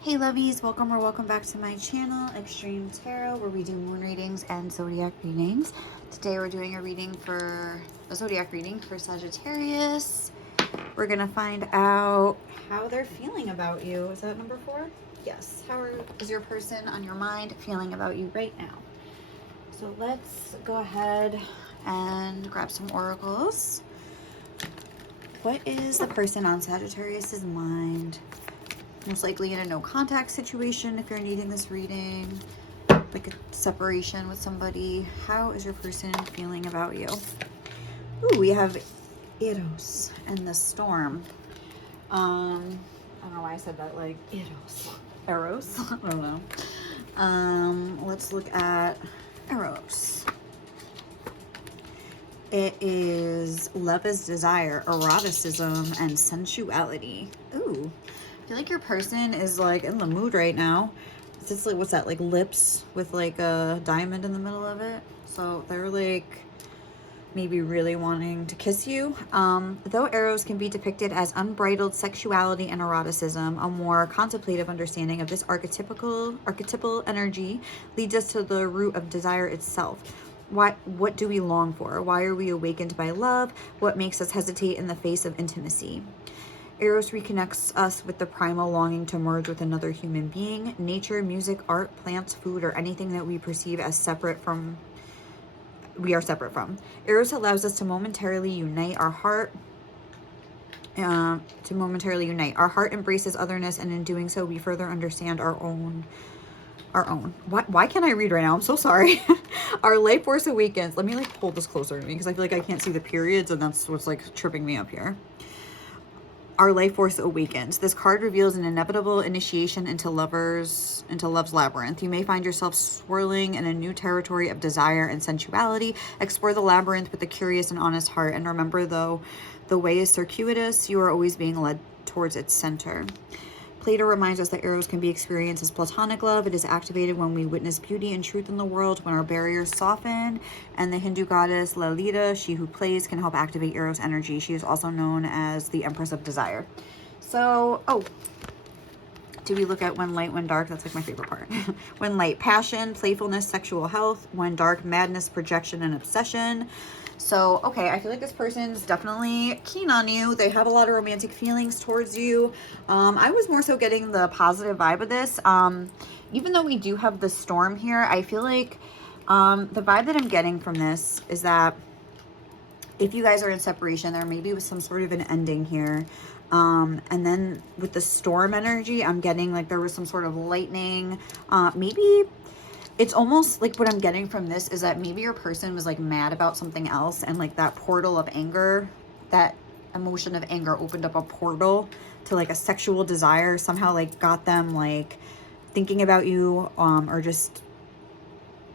Hey lovies, welcome or welcome back to my channel, Xtremetarot, where we do moon readings and zodiac readings. Today we're doing a zodiac reading for Sagittarius. We're gonna find out how they're feeling about you. Is that number 4? Yes. Is your person on your mind feeling about you right now? So let's go ahead and grab some oracles. What is the person on Sagittarius's mind? Most likely in a no contact situation if you're needing this reading, like a separation with somebody. How is your person feeling about you? Ooh, we have Eros and the storm. I don't know why I said that like Eros. I don't know. Let's look at Eros. It is love as desire, eroticism, and sensuality. Ooh. I feel like your person is like in the mood right now. It's like, what's that, like lips with like a diamond in the middle of it? So they're like maybe really wanting to kiss you. Though arrows can be depicted as unbridled sexuality and eroticism, a more contemplative understanding of this archetypal energy leads us to the root of desire itself. What do we long for? Why are we awakened by love? What makes us hesitate in the face of intimacy? Eros reconnects us with the primal longing to merge with another human being. Nature, music, art, plants, food, or anything that we perceive as we are separate from. Eros allows us to momentarily unite our heart. Our heart embraces otherness, and in doing so, we further understand our own. Why can't I read right now? I'm so sorry. Our life force awakens. Let me like hold this closer to me because I feel like I can't see the periods, and that's what's like tripping me up here. Our life force awakens. This card reveals an inevitable initiation into love's labyrinth. You may find yourself swirling in a new territory of desire and sensuality. Explore the labyrinth with a curious and honest heart. And remember, though the way is circuitous, you are always being led towards its center. Plato reminds us that eros can be experienced as platonic love. It is activated when we witness beauty and truth in the world, when our barriers soften. And the Hindu goddess Lalita, she who plays, can help activate eros energy. She is also known as the Empress of Desire. So, do we look at when light, when dark? That's like my favorite part. When light, passion, playfulness, sexual health. When dark, madness, projection, and obsession. So, okay, I feel like this person's definitely keen on you. They have a lot of romantic feelings towards you. I was more so getting the positive vibe of this. Even though we do have the storm here, I feel like the vibe that I'm getting from this is that if you guys are in separation, there maybe was some sort of an ending here. And then with the storm energy, I'm getting like there was some sort of lightning. Maybe it's almost like what I'm getting from this is that maybe your person was like mad about something else, and like that portal of anger, that emotion of anger opened up a portal to like a sexual desire, somehow like got them like thinking about you, or just,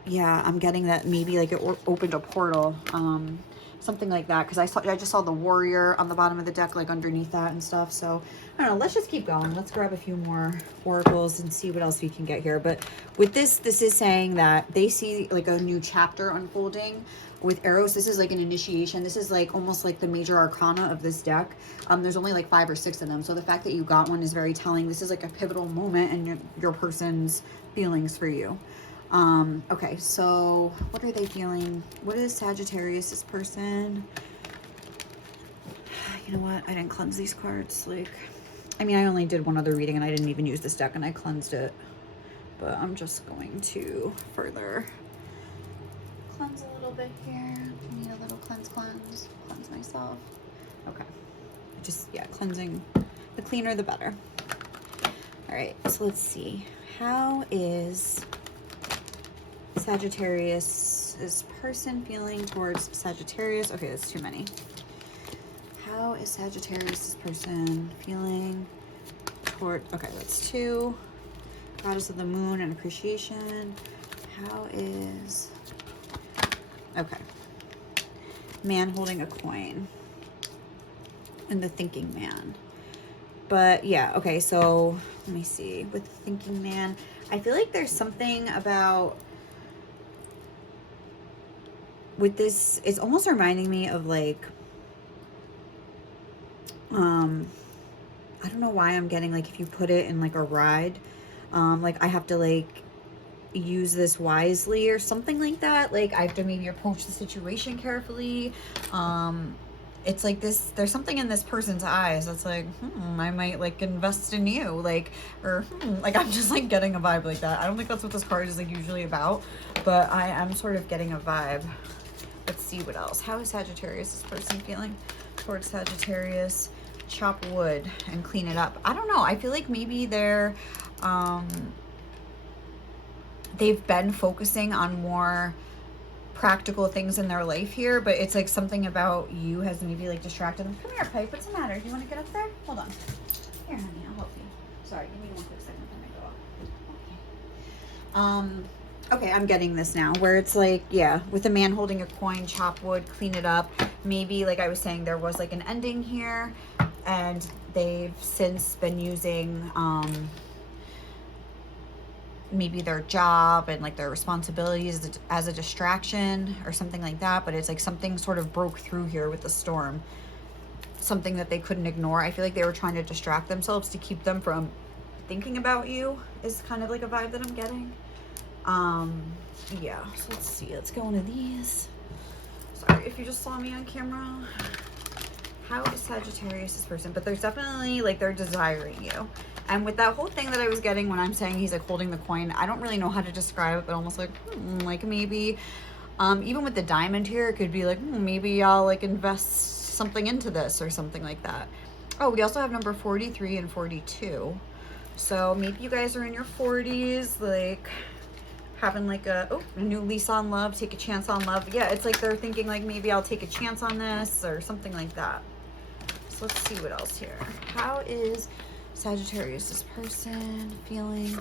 yeah, I'm getting that maybe like it opened a portal, something like that, because I just saw the warrior on the bottom of the deck, like underneath that and stuff. So I don't know, let's just keep going. Let's grab a few more oracles and see what else we can get here. But with this is saying that they see like a new chapter unfolding with Eros. This is like an initiation. This is like almost like the major arcana of this deck. There's only like 5 or 6 of them, so the fact that you got one is very telling. This is like a pivotal moment in your person's feelings for you. Okay, so what are they feeling? What is Sagittarius' person? You know what? I didn't cleanse these cards. Like, I mean, I only did one other reading and I didn't even use this deck and I cleansed it. But I'm just going to further cleanse a little bit here. I need a little cleanse myself. Okay. Just, yeah, cleansing. The cleaner, the better. All right, so let's see. How is Sagittarius' person feeling towards Sagittarius? Okay, that's too many. How is Sagittarius' person feeling toward, okay, that's 2. Goddess of the Moon and appreciation. How is, okay. Man holding a coin. And the thinking man. But yeah, okay, so let me see. With the thinking man, I feel like there's something about with this, it's almost reminding me of like I don't know why I'm getting, like, if you put it in, like, a ride, like, I have to, like, use this wisely or something like that. Like, I have to maybe approach the situation carefully. It's like this, there's something in this person's eyes that's like, I might, like, invest in you, like, or like, I'm just, like, getting a vibe like that. I don't think that's what this card is, like, usually about, but I am sort of getting a vibe. Let's see what else. How is Sagittarius, this person, feeling towards Sagittarius? Chop wood and clean it up. I don't know. I feel like maybe they're, they've been focusing on more practical things in their life here, but it's like something about you has maybe, like, distracted them. Come here, Pipe. What's the matter? Do you want to get up there? Hold on. Here, honey. I'll help you. Sorry. Give me one quick second before I go off. Okay, I'm getting this now, where it's like, yeah, with a man holding a coin, chop wood, clean it up. Maybe, like I was saying, there was, like, an ending here, and they've since been using maybe their job and, like, their responsibilities as a distraction or something like that. But it's like something sort of broke through here with the storm, something that they couldn't ignore. I feel like they were trying to distract themselves to keep them from thinking about you, is kind of like a vibe that I'm getting. Yeah, so let's see, let's go into these. Sorry if you just saw me on camera. How is Sagittarius, this person? But there's definitely, like, they're desiring you. And with that whole thing that I was getting when I'm saying he's, like, holding the coin, I don't really know how to describe it, but almost like maybe, even with the diamond here, it could be like, maybe I'll, like, invest something into this or something like that. Oh, we also have number 43 and 42. So maybe you guys are in your 40s, like, having, like, a new lease on love, take a chance on love. Yeah, it's like they're thinking, like, maybe I'll take a chance on this or something like that. So let's see what else here. How is Sagittarius, this person, feeling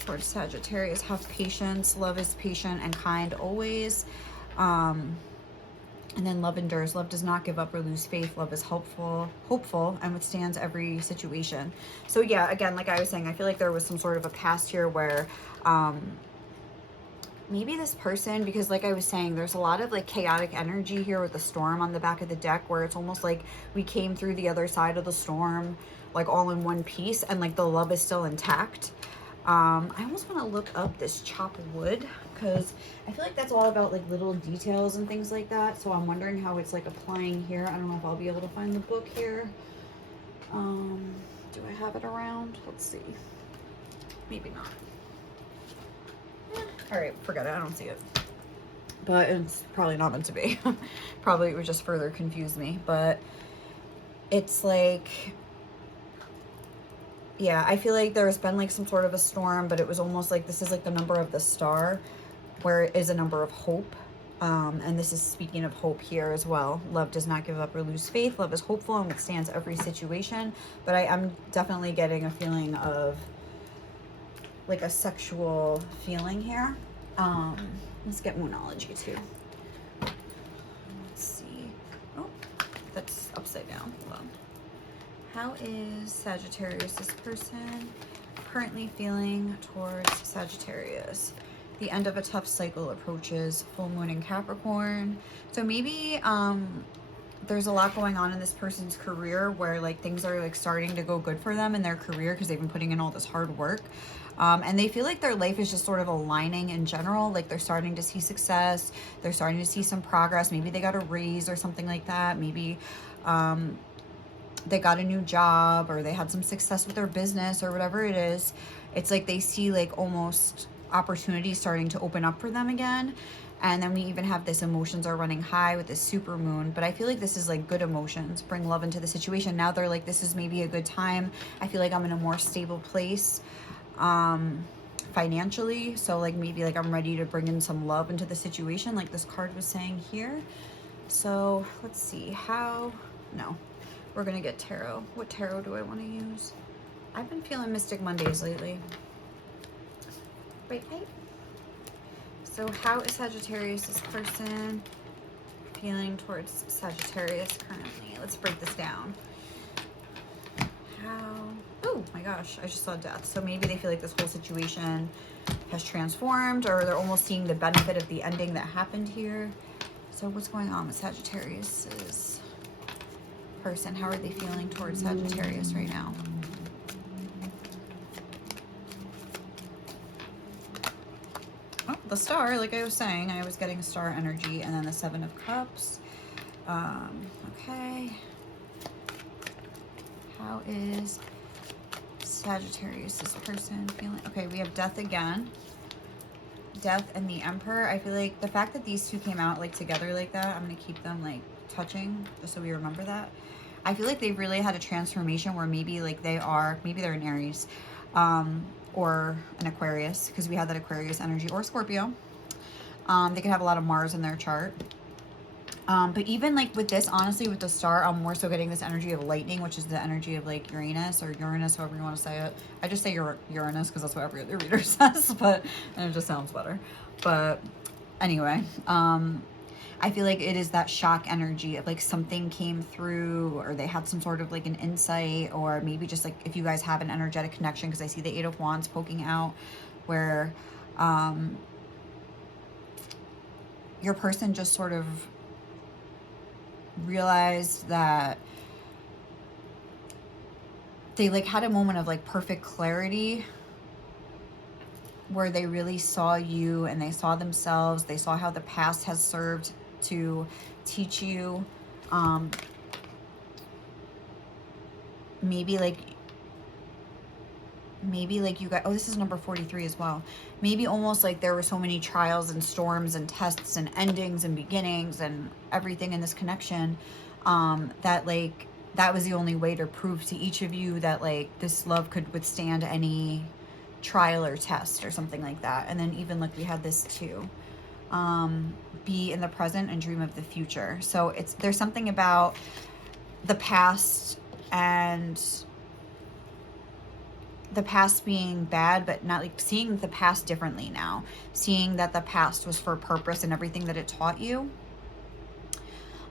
towards Sagittarius? Have patience. Love is patient and kind always. And then love endures. Love does not give up or lose faith. Love is hopeful, and withstands every situation. So yeah, again, like I was saying, I feel like there was some sort of a past here where maybe this person, because like I was saying, there's a lot of, like, chaotic energy here with the storm on the back of the deck, where it's almost like we came through the other side of the storm, like, all in one piece, and, like, the love is still intact. I almost want to look up this chop wood, because I feel like that's all about, like, little details and things like that. So I'm wondering how it's, like, applying here. I don't know if I'll be able to find the book here. Do I have it around? Let's see. Maybe not. All right, forget it. I don't see it. But it's probably not meant to be. Probably it would just further confuse me. But it's like, yeah, I feel like there's been, like, some sort of a storm, but it was almost like this is, like, the number of the star, where it is a number of hope. And this is speaking of hope here as well. Love does not give up or lose faith. Love is hopeful and withstands every situation. But I'm definitely getting a feeling of, like, a sexual feeling here. Let's get Moonology too. Let's see. Oh, that's upside down. Hold on. How is Sagittarius, this person, currently feeling towards Sagittarius? The end of a tough cycle approaches. Full moon in Capricorn. So maybe there's a lot going on in this person's career where, like, things are, like, starting to go good for them in their career because they've been putting in all this hard work. And they feel like their life is just sort of aligning in general. Like, they're starting to see success. They're starting to see some progress. Maybe they got a raise or something like that. Maybe they got a new job, or they had some success with their business, or whatever it is. It's like they see, like, almost opportunities starting to open up for them again. And then we even have this emotions are running high with this super moon. But I feel like this is, like, good emotions. Bring love into the situation. Now they're like, this is maybe a good time. I feel like I'm in a more stable place financially. So, like, maybe, like, I'm ready to bring in some love into the situation, like this card was saying here. So let's see. We're gonna get tarot. What tarot do I want to use? I've been feeling Mystic Mondays lately. Right. So how is Sagittarius, this person, feeling towards Sagittarius currently? Let's break this down. Oh my gosh, I just saw death. So maybe they feel like this whole situation has transformed, or they're almost seeing the benefit of the ending that happened here. So what's going on with Sagittarius's person? How are they feeling towards Sagittarius right now? the Star, like I was saying, I was getting Star energy, and then the Seven of Cups. Okay. How is Sagittarius, this person feeling? Okay, we have Death again. Death and the Emperor. I feel like the fact that these two came out like together like that, I'm going to keep them like touching just so we remember that. I feel like they've really had a transformation where maybe like maybe they're an Aries or an Aquarius, because we had that Aquarius energy, or Scorpio. They could have a lot of Mars in their chart. But even like with this, honestly, with the Star, I'm more so getting this energy of lightning, which is the energy of like Uranus, or Uranus, however you want to say it. I just say Uranus because that's what every other reader says, and it just sounds better. But anyway, I feel like it is that shock energy of like something came through, or they had some sort of like an insight, or maybe just like if you guys have an energetic connection, because I see the Eight of Wands poking out, where your person just sort of realized that they like had a moment of like perfect clarity, where they really saw you and they saw themselves, they saw how the past has served to teach you. Maybe like you got, oh, this is number 43 as well. Maybe almost like there were so many trials and storms and tests and endings and beginnings and everything in this connection, that like that was the only way to prove to each of you that like this love could withstand any trial or test or something like that. And then even look, we had this too. Be in the present and dream of the future. So there's something about the past, and the past being bad, but not like seeing the past differently now, seeing that the past was for a purpose and everything that it taught you,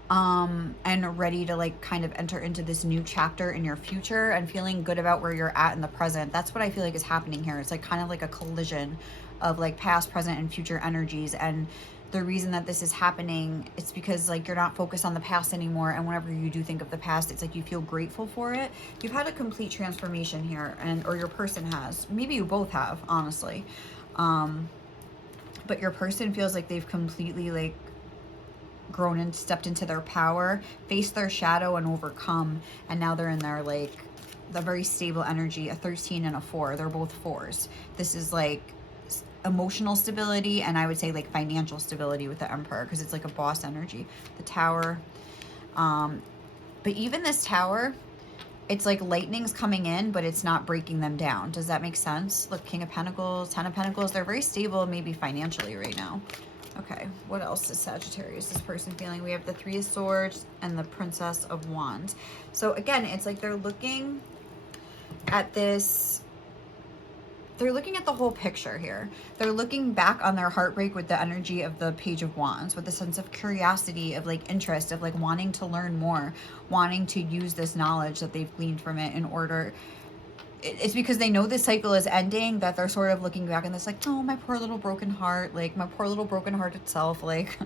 and ready to like kind of enter into this new chapter in your future, and feeling good about where you're at in the present. That's what I feel like is happening here. It's like kind of like a collision of like past, present, and future energies. And the reason that this is happening, it's because like you're not focused on the past anymore, and whenever you do think of the past, it's like you feel grateful for it. You've had a complete transformation here, or your person has. Maybe you both have, honestly. But your person feels like they've completely like grown and stepped into their power, faced their shadow and overcome, and now they're in their like the very stable energy, a 13 and a 4. They're both 4s. This is like emotional stability, and I would say like financial stability with the Emperor, because it's like a boss energy. The Tower, but even this Tower, it's like lightning's coming in, but it's not breaking them down. Does that make sense? Look, King of Pentacles, 10 of Pentacles, they're very stable, maybe financially right now. Okay, what else is Sagittarius, this person feeling? We have the Three of Swords and the Princess of Wands. So again, it's like they're looking at this, they're looking at the whole picture here. They're looking back on their heartbreak with the energy of the Page of Wands, with a sense of curiosity, of like interest, of like wanting to learn more, wanting to use this knowledge that they've gleaned from it in order. It's because they know this cycle is ending that they're sort of looking back and it's like, oh, my poor little broken heart, like my poor little broken hearted self, like,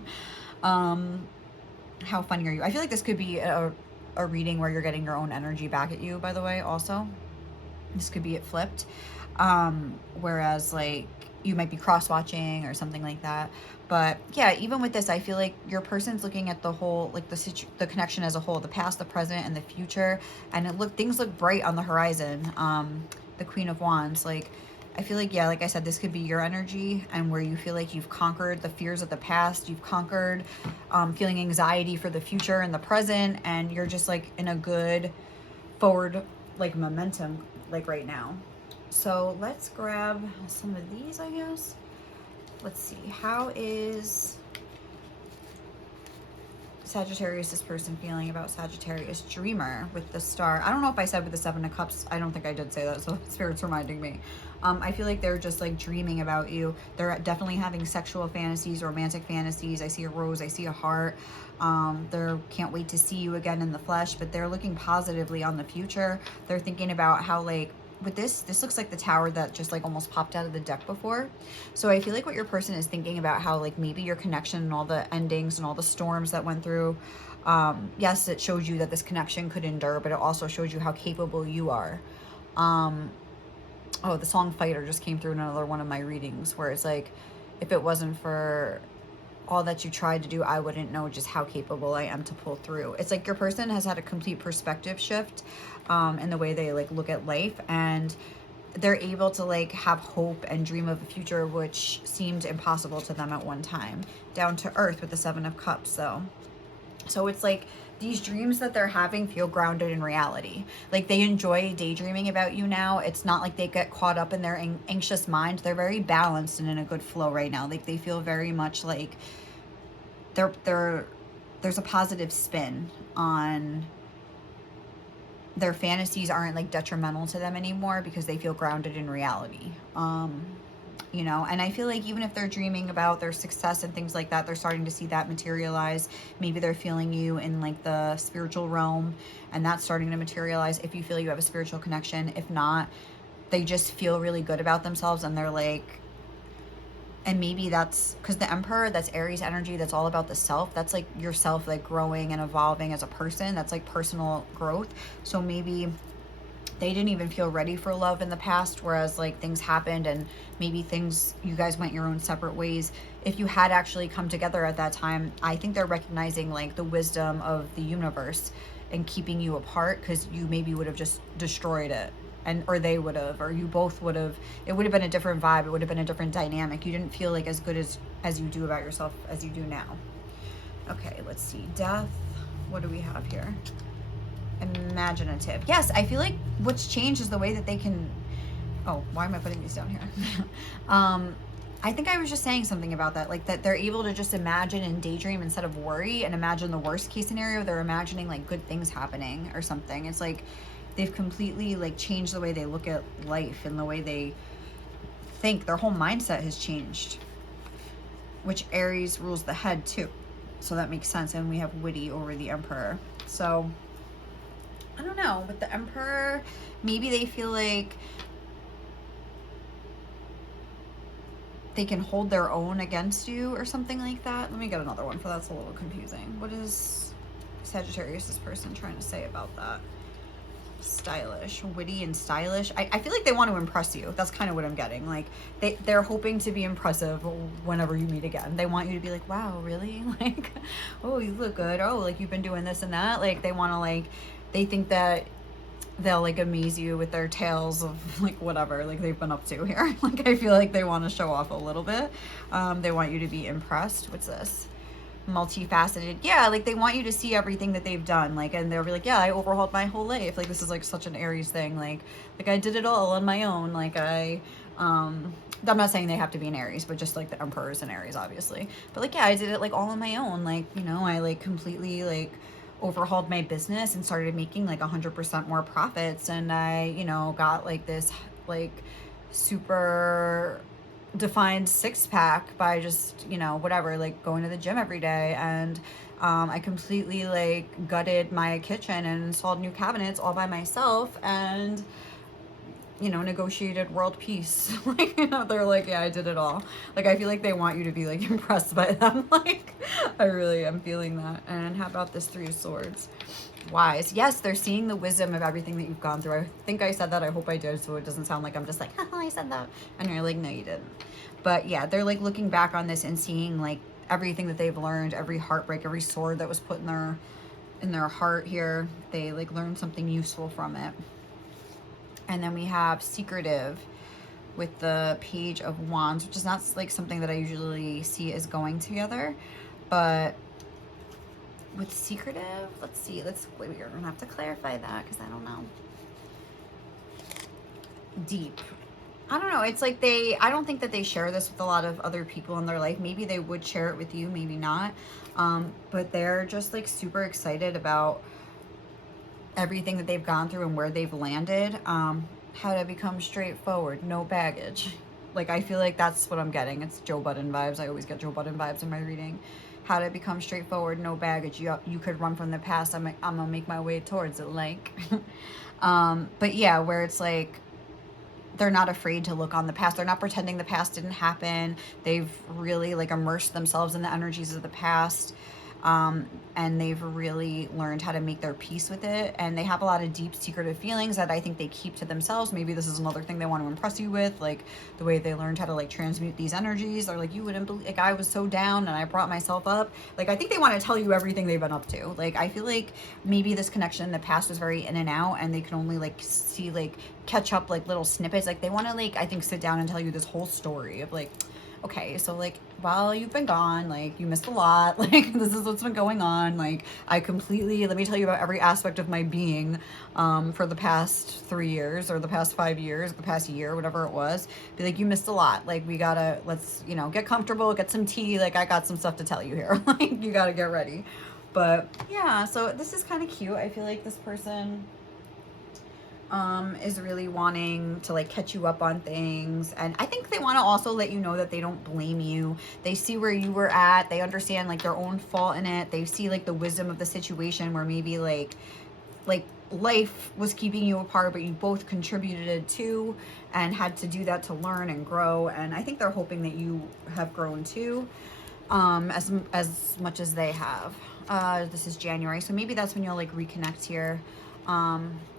how funny are you? I feel like this could be a reading where you're getting your own energy back at you, by the way, also. This could be it flipped. Whereas like you might be cross-watching or something like that. But yeah, even with this, I feel like your person's looking at the whole, like the connection as a whole, the past, the present, and the future. And things look bright on the horizon. The Queen of Wands, like, I feel like, yeah, like I said, this could be your energy, and where you feel like you've conquered the fears of the past, you've conquered feeling anxiety for the future and the present, and you're just like in a good forward, like momentum, like right now. So let's grab some of these, I guess. Let's see. How is Sagittarius, this person feeling about Sagittarius? Dreamer with the Star. I don't know if I said with the Seven of Cups. I don't think I did say that, so Spirit's reminding me. I feel like they're just like dreaming about you. They're definitely having sexual fantasies, romantic fantasies. I see a rose. I see a heart. They can't wait to see you again in the flesh, but they're looking positively on the future. They're thinking about how, like, with this looks like the Tower that just like almost popped out of the deck before. So I feel like what your person is thinking about, how like maybe your connection and all the endings and all the storms that went through, yes, it showed you that this connection could endure, but it also showed you how capable you are. Oh, the song Fighter just came through in another one of my readings, where it's like if it wasn't for all that you tried to do, I wouldn't know just how capable I am to pull through. It's like your person has had a complete perspective shift in the way they like look at life, and they're able to like have hope and dream of a future which seemed impossible to them at one time. Down to earth with the 7 of Cups. So it's like these dreams that they're having feel grounded in reality. Like they enjoy daydreaming about you now. It's not like they get caught up in their anxious mind. They're very balanced and in a good flow right now. Like they feel very much like there's a positive spin on their fantasies. Aren't like detrimental to them anymore because they feel grounded in reality. You know, and I feel like even if they're dreaming about their success and things like that, they're starting to see that materialize. Maybe they're feeling you in like the spiritual realm, and that's starting to materialize if you feel you have a spiritual connection. If not, they just feel really good about themselves, and they're like, and maybe that's because the Emperor, that's Aries energy, that's all about the self. That's like yourself, like growing and evolving as a person. That's like personal growth. So maybe they didn't even feel ready for love in the past, whereas like things happened and maybe things, you guys went your own separate ways. If you had actually come together at that time, I think they're recognizing like the wisdom of the universe and keeping you apart, because you maybe would have just destroyed it, and or they would have, or you both would have. It would have been a different vibe. It would have been a different dynamic. You didn't feel like as good as you do about yourself as you do now. Okay, let's see. Death. What do we have here? Imaginative. Yes, I feel like what's changed is the way that they can. Oh, why am I putting these down here? I think I was just saying something about that, like that they're able to just imagine and daydream instead of worry and imagine the worst case scenario. They're imagining like good things happening or something. It's like they've completely like changed the way they look at life and the way they think. Their whole mindset has changed, which Aries rules the head too, so that makes sense. And we have witty over the Emperor. So I don't know, with the Emperor, maybe they feel like they can hold their own against you or something like that. Let me get another one, for that's a little confusing. What is Sagittarius, this person, trying to say about that? Stylish, witty and stylish. I feel like they want to impress you. That's kind of what I'm getting. Like they're hoping to be impressive whenever you meet again. They want you to be like, wow, really? Like, oh, you look good. Oh, like you've been doing this and that. Like they want to like, they think that they'll like amaze you with their tales of like whatever like they've been up to here. Like I feel like they want to show off a little bit. They want you to be impressed. What's this? Multifaceted. Yeah, like they want you to see everything that they've done, like, and they'll be like, yeah, I overhauled my whole life. Like this is like such an Aries thing. Like I did it all on my own. Like I'm not saying they have to be an Aries, but just like the Emperor is an Aries, obviously. But like, yeah, I did it like all on my own. Like, you know, I like completely like overhauled my business and started making like 100% more profits. And I, you know, got like this like super defined 6-pack by just, you know, whatever, like going to the gym every day. And I completely like gutted my kitchen and installed new cabinets all by myself, and you know, negotiated world peace. Like, you know, they're like, yeah, I did it all. Like, I feel like they want you to be like impressed by them. Like, I really am feeling that. And how about this 3 of Swords? Wise. Yes, they're seeing the wisdom of everything that you've gone through. I think I said that. I hope I did, so it doesn't sound like I'm just like, haha, I said that. And you're like, no, you didn't. But yeah, they're like looking back on this and seeing like everything that they've learned, every heartbreak, every sword that was put in their heart here. They like learned something useful from it. And then we have secretive with the Page of Wands, which is not like something that I usually see as going together. But with secretive, let's see. We're going to have to clarify that because I don't know. Deep. I don't know. It's like I don't think that they share this with a lot of other people in their life. Maybe they would share it with you, maybe not. But they're just like super excited about everything that they've gone through and where they've landed. How to become straightforward, no baggage. Like I feel like that's what I'm getting. It's Joe Budden vibes. I always get Joe Budden vibes in my reading. How to become straightforward, no baggage. You could run from the past. I'm gonna make my way towards it. Like, but yeah, where it's like they're not afraid to look on the past. They're not pretending the past didn't happen. They've really like immersed themselves in the energies of the past. and they've really learned how to make their peace with it, and they have a lot of deep secretive feelings that I think they keep to themselves. Maybe this is another thing they want to impress you with, like the way they learned how to like transmute these energies. They're like, you wouldn't believe, like, I was so down and I brought myself up. Like, I think they want to tell you everything they've been up to. Like, I feel like maybe this connection in the past was very in and out, and they can only like see, like, catch up like little snippets. Like, they want to, like, I think sit down and tell you this whole story of like, okay, so like, while you've been gone, like, you missed a lot, like, this is what's been going on, like, I completely, let me tell you about every aspect of my being, for the past 3 years, or the past 5 years, the past year, whatever it was. Be like, you missed a lot, like, we gotta, let's, you know, get comfortable, get some tea, like, I got some stuff to tell you here, like, you gotta get ready. But yeah, so this is kind of cute. I feel like this person is really wanting to like catch you up on things, and I think they want to also let you know that they don't blame you. They see where you were at, they understand like their own fault in it, they see like the wisdom of the situation where maybe like life was keeping you apart, but you both contributed to and had to do that to learn and grow. And I think they're hoping that you have grown too, as much as they have. This is January, so maybe that's when you'll like reconnect here.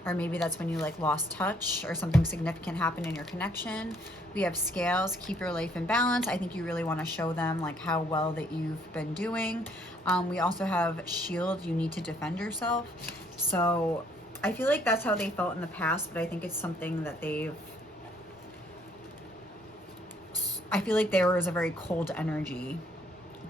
Or maybe that's when you like lost touch or something significant happened in your connection. We have Scales, keep your life in balance. I think you really want to show them like how well that you've been doing. We also have Shield, you need to defend yourself. So I feel like that's how they felt in the past, but I think it's something that I feel like there was a very cold energy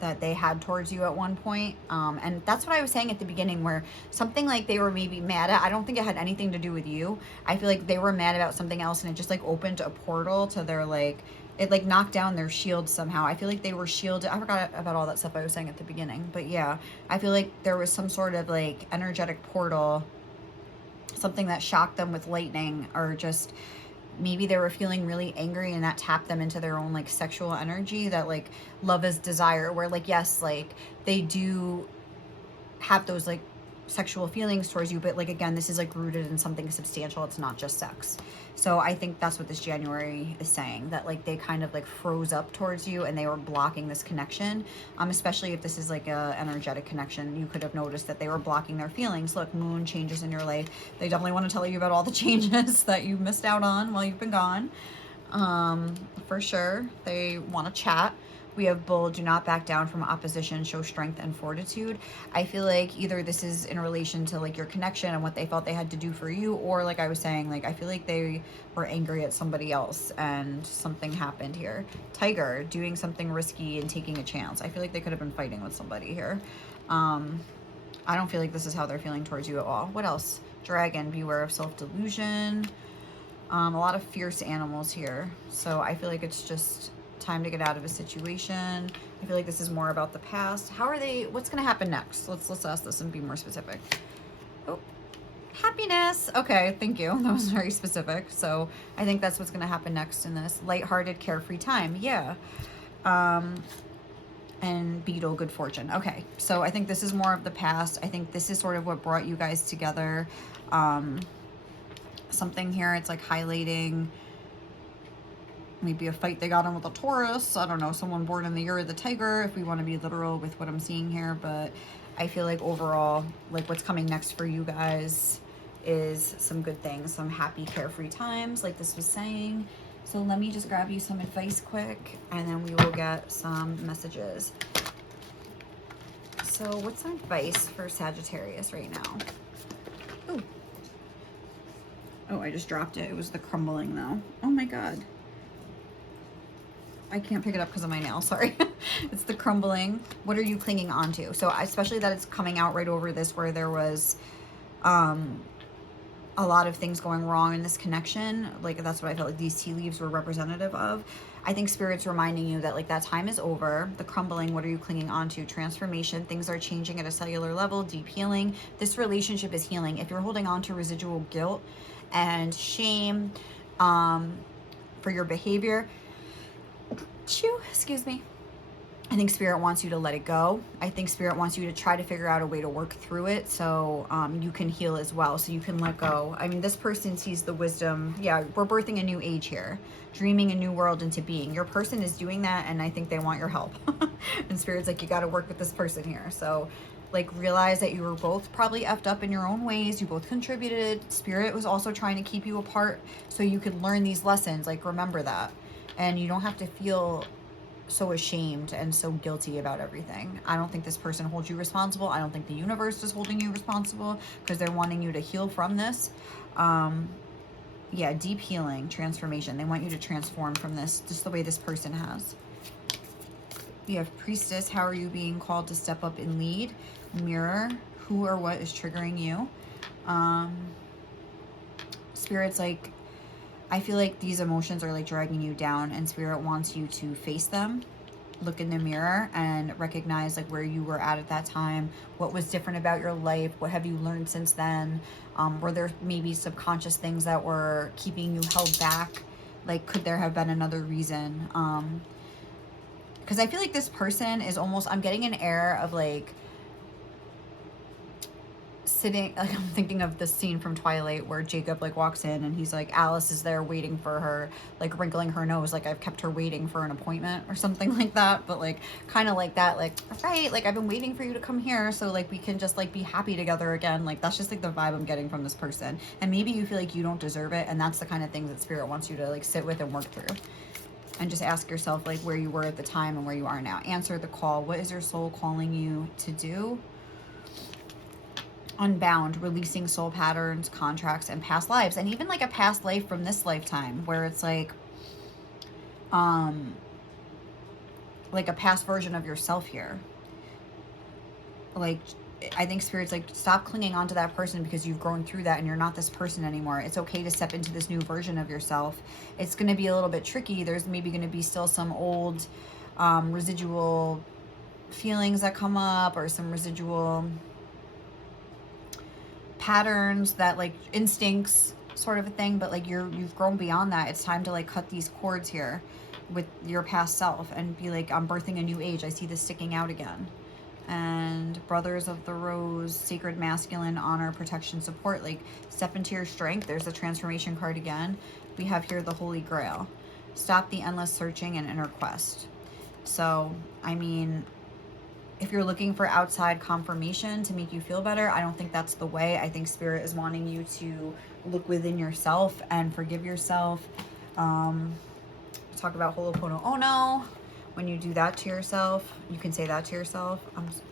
that they had towards you at one point. And that's what I was saying at the beginning, where something like they were maybe mad at, I don't think it had anything to do with you. I feel like they were mad about something else, and it just like opened a portal to their like, it like knocked down their shield somehow. I feel like they were shielded. I forgot about all that stuff I was saying at the beginning, but yeah, I feel like there was some sort of like energetic portal, something that shocked them with lightning, or just maybe they were feeling really angry and that tapped them into their own like sexual energy, that like love is desire, where like, yes, like they do have those like sexual feelings towards you, but like, again, this is like rooted in something substantial. It's not just sex. So I think that's what this January is saying, that like they kind of like froze up towards you and they were blocking this connection. Especially if this is like a energetic connection, you could have noticed that they were blocking their feelings. Look, moon changes in your life. They definitely want to tell you about all the changes that you missed out on while you've been gone. For sure. They want to chat. We have Bull, do not back down from opposition, show strength and fortitude. I feel like either this is in relation to like your connection and what they felt they had to do for you, or like I was saying, like I feel like they were angry at somebody else and something happened here. Tiger, doing something risky and taking a chance. I feel like they could have been fighting with somebody here. I don't feel like this is how they're feeling towards you at all. What else? Dragon, beware of self-delusion. A lot of fierce animals here. So I feel like it's just time to get out of a situation. I feel like this is more about the past. How are they, what's going to happen next? Let's ask this and be more specific. Oh, happiness. Okay, thank you. That was very specific. So I think that's what's going to happen next in this. Lighthearted, carefree time. Yeah. And Beetle, good fortune. Okay, so I think this is more of the past. I think this is sort of what brought you guys together. Something here, it's like highlighting maybe a fight they got in with a Taurus. I don't know, someone born in the year of the Tiger, if we want to be literal with what I'm seeing here. But I feel like overall, like what's coming next for you guys is some good things, some happy, carefree times, like this was saying. So let me just grab you some advice quick, and then we will get some messages. So what's some advice for Sagittarius right now? Ooh. Oh, I just dropped it. It was the crumbling though. Oh my God. I can't pick it up because of my nail, sorry. It's the crumbling. What are you clinging on to? So especially that it's coming out right over this, where there was a lot of things going wrong in this connection. Like that's what I felt like these tea leaves were representative of. I think Spirit's reminding you that like that time is over. The crumbling, what are you clinging on to? Transformation, things are changing at a cellular level, deep healing. This relationship is healing. If you're holding on to residual guilt and shame for your behavior, excuse me, I think Spirit wants you to let it go. I think Spirit wants you to try to figure out a way to work through it so you can heal as well, so you can let go. I mean, this person sees the wisdom. Yeah, we're birthing a new age here, dreaming a new world into being. Your person is doing that, and I think they want your help. And Spirit's like, you got to work with this person here. So, like, realize that you were both probably effed up in your own ways. You both contributed. Spirit was also trying to keep you apart so you could learn these lessons. Like, remember that. And you don't have to feel so ashamed and so guilty about everything. I don't think this person holds you responsible. I don't think the universe is holding you responsible because they're wanting you to heal from this. Yeah, deep healing, transformation. They want you to transform from this, just the way this person has. You have Priestess. How are you being called to step up and lead? Mirror. Who or what is triggering you? Spirit's like, I feel like these emotions are like dragging you down, and Spirit wants you to face them, look in the mirror and recognize like where you were at that time, what was different about your life, what have you learned since then, were there maybe subconscious things that were keeping you held back, like could there have been another reason? Because I feel like this person is almost, I'm getting an air of like sitting, like I'm thinking of this scene from Twilight where Jacob like walks in and he's like, Alice is there waiting for her, like wrinkling her nose, like I've kept her waiting for an appointment or something like that. But like kind of like that, like, right, like I've been waiting for you to come here so like we can just like be happy together again. Like that's just like the vibe I'm getting from this person. And maybe you feel like you don't deserve it, and that's the kind of things that Spirit wants you to like sit with and work through. And just ask yourself like where you were at the time and where you are now. Answer the call. What is your soul calling you to do? Unbound, releasing soul patterns, contracts, and past lives. And even like a past life from this lifetime where it's like a past version of yourself here. Like, I think Spirit's like, stop clinging on to that person because you've grown through that and you're not this person anymore. It's okay to step into this new version of yourself. It's going to be a little bit tricky. There's maybe going to be still some old residual feelings that come up, or some residual patterns that like instincts sort of a thing, but like you've grown beyond that. It's time to like cut these cords here with your past self and be like, I'm birthing a new age. I see this sticking out again. And Brothers of the Rose, sacred masculine, honor, protection, support, like step into your strength. There's a transformation card again. We have here the Holy Grail. Stop the endless searching and inner quest. So I mean, if you're looking for outside confirmation to make you feel better, I don't think that's the way. I think Spirit is wanting you to look within yourself and forgive yourself. Talk about Ho'oponopono. When you do that to yourself, you can say that to yourself.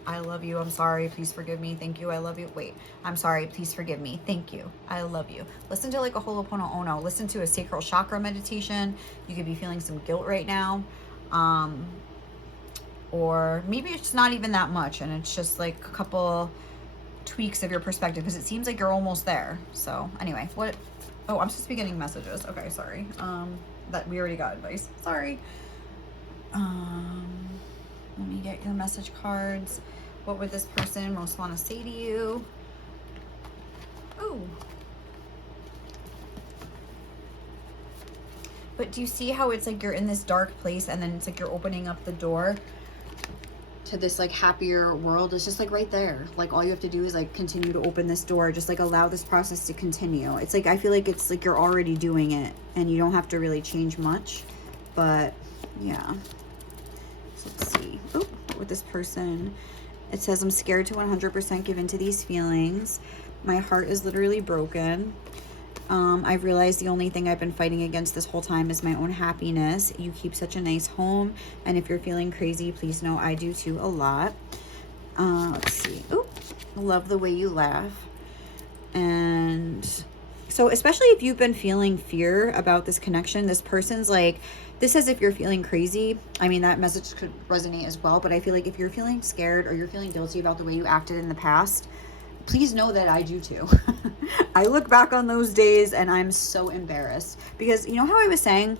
I love you. I'm sorry. Please forgive me. Thank you. I love you. Wait, I'm sorry. Please forgive me. Thank you. I love you. Listen to like a Ho'oponopono. Listen to a sacral chakra meditation. You could be feeling some guilt right now. Or maybe it's not even that much and it's just like a couple tweaks of your perspective, because it seems like you're almost there. So anyway, what? Oh, I'm supposed to be getting messages. Okay, sorry. That we already got advice. Sorry. Let me get your message cards. What would this person most want to say to you? Oh. But do you see how it's like you're in this dark place and then it's like you're opening up the door to this like happier world? It's just like right there. Like all you have to do is like continue to open this door. Just like allow this process to continue. It's like, I feel like it's like you're already doing it and you don't have to really change much. But yeah. So let's see. Oh, with this person, it says, I'm scared to 100% give into these feelings. My heart is literally broken. I've realized the only thing I've been fighting against this whole time is my own happiness. You keep such a nice home. And if you're feeling crazy, please know I do too a lot. Let's see. Oh, love the way you laugh. And so especially if you've been feeling fear about this connection, this person's like, this says if you're feeling crazy. I mean, that message could resonate as well. But I feel like if you're feeling scared or you're feeling guilty about the way you acted in the past, please know that I do too. I look back on those days and I'm so embarrassed, because you know how I was saying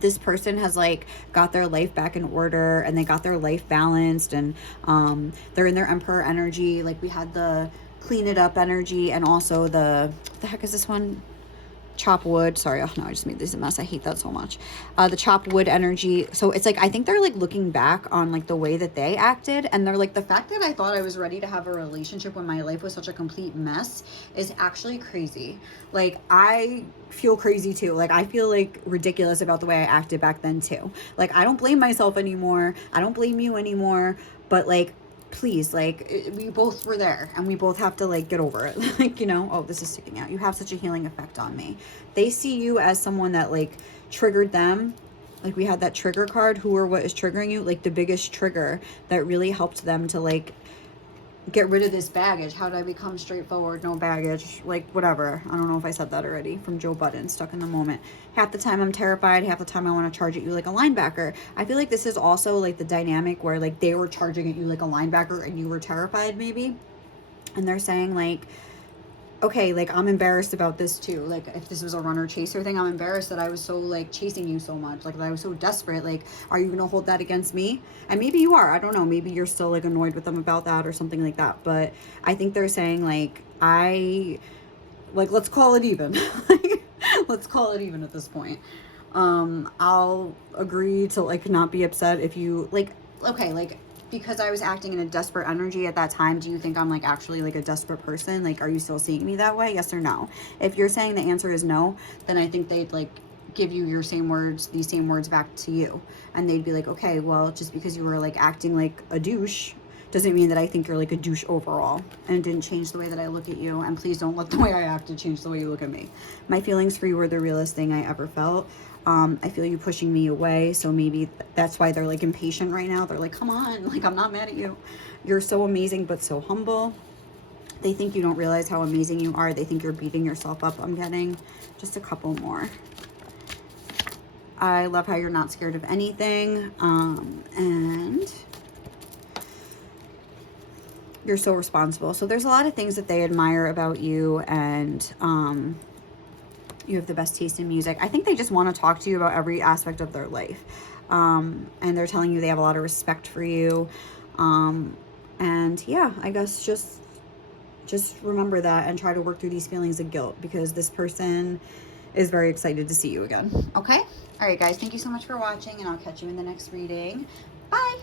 this person has like got their life back in order and they got their life balanced, and they're in their Emperor energy. Like we had the clean it up energy, and also the heck is this one? chop wood. Sorry, oh no, I just made this a mess. I hate that so much. The chop wood energy. So it's like, I think they're like looking back on like the way that they acted, and they're like, the fact that I thought I was ready to have a relationship when my life was such a complete mess is actually crazy. Like, I feel crazy too. Like, I feel like ridiculous about the way I acted back then too. Like, I don't blame myself anymore. I don't blame you anymore. But like, please, like, we both were there, and we both have to like get over it. Like, you know, oh, this is sticking out. You have such a healing effect on me. They see you as someone that like triggered them. Like, we had that trigger card, who or what is triggering you, like the biggest trigger that really helped them to like get rid of this baggage. How did I become straightforward, no baggage, like whatever. I don't know if I said that already, from Joe Budden, Stuck in the Moment. Half the time I'm terrified, half the time I want to charge at you like a linebacker. I feel like this is also like the dynamic where like they were charging at you like a linebacker and you were terrified maybe, and they're saying like, okay, like, I'm embarrassed about this too. Like, if this was a runner chaser thing, I'm embarrassed that I was so like chasing you so much, like that I was so desperate. Like, are you gonna hold that against me? And maybe you are, I don't know, maybe you're still like annoyed with them about that or something like that. But I think they're saying like, let's call it even. Let's call it even at this point. I'll agree to like not be upset if you like, okay, like, because I was acting in a desperate energy at that time, do you think I'm like actually like a desperate person? Like, are you still seeing me that way? Yes or no? If you're saying the answer is no, then I think they'd like give you your same words, these same words back to you. And they'd be like, okay, well, just because you were like acting like a douche doesn't mean that I think you're like a douche overall. And it didn't change the way that I look at you. And please don't let the way I acted change the way you look at me. My feelings for you were the realest thing I ever felt. I feel you pushing me away, so maybe that's why they're like impatient right now. They're like, come on, like, I'm not mad at you. You're so amazing, but so humble. They think you don't realize how amazing you are. They think you're beating yourself up. I'm getting just a couple more. I love how you're not scared of anything. And you're so responsible. So there's a lot of things that they admire about you, and you have the best taste in music. I think they just want to talk to you about every aspect of their life. And they're telling you they have a lot of respect for you. And yeah, I guess just remember that and try to work through these feelings of guilt, because this person is very excited to see you again. Okay? All right, guys, thank you so much for watching, and I'll catch you in the next reading. Bye.